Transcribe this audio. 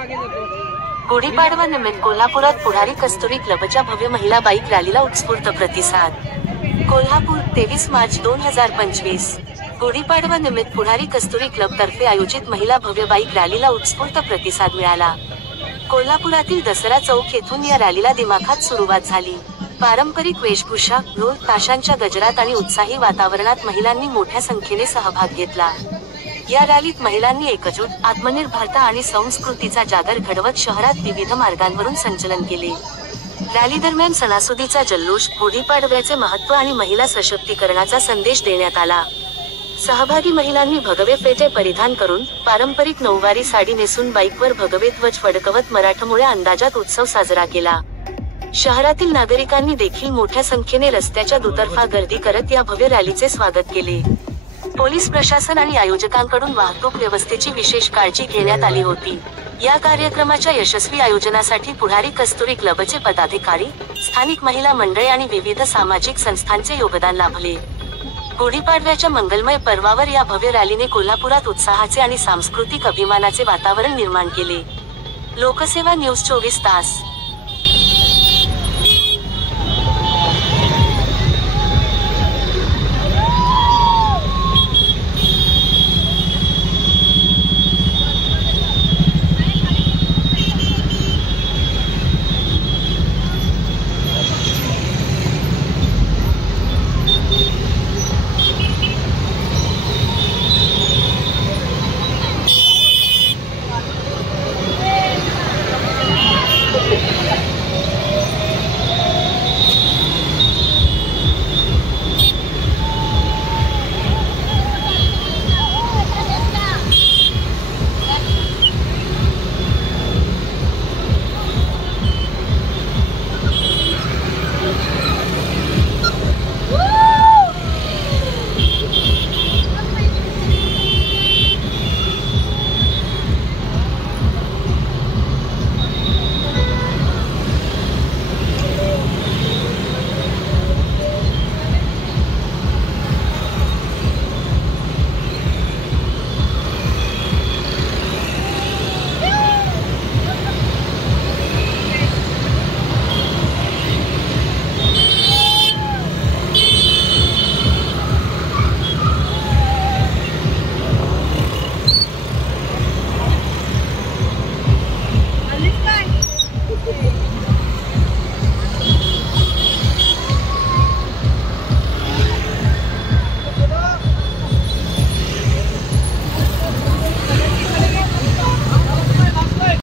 गुढीपाडवा निमित्त कोल्हापुरात पुढारी कस्तुरी क्लबच्या भव्य महिला बाईक रॅलीला उत्स्फूर्त प्रतिसाद। कोल्हापूर 23 मार्च 2025। गुढीपाडवा निमित्त पुढारी कस्तुरी क्लब तर्फे आयोजित महिला भव्य बाईक रॅलीला उत्स्फूर्त प्रतिसाद मिळाला। कोल्हापुरातील दसरा चौक येथून या रॅलीला दिमाखात सुरुवात झाली। पारंपरिक वेशभूषा, ढोल ताशांच्या गजरात आणि उत्साही वातावरणात महिलांनी मोठ्या संख्येने सहभाग घेतला। या रॅलीत महिलांनी एकजूट, आत्मनिर्भरता आणि संस्कृतीचा जागर घडवत शहरात विविध मार्गांवरून संचलन केले। रॅली दरम्यान सणासुदीचा जल्लोष, गुढीपाडव्याचे महत्त्व आणि महिला सशक्तीकरणाचा संदेश देण्यात आला। सहभागी महिलांनी भगवे फेटे परिधान करून, पारंपरिक नऊवारी साडी नेसून बाईकवर भगवे ध्वज फडकवत मराठमोळ्या अंदाजात उत्सव साजरा केला। शहरातील नागरिकांनी देखील मोठ्या संख्येने रस्त्याच्या दुतर्फा गर्दी करत या भव्य रॅलीचे स्वागत केले। पोलीस प्रशासन आणि आयोजकांकडून वाहतूक व्यवस्थेची विशेष काळजी घेण्यात आली होती। या कार्यक्रमाच्या यशस्वी आयोजनासाठी पुढारी कस्तुरी क्लबचे पदाधिकारी, स्थानिक महिला मंडळे आणि विविध सामाजिक संस्थांचे योगदान लाभले। गुढीपाडव्याच्या मंगलमय पर्वावर या भव्य रॅलीने कोल्हापुरात उत्साहाचे आणि सांस्कृतिक अभिमानाचे वातावरण निर्माण केले। लोकसेवा न्यूज 24 तास।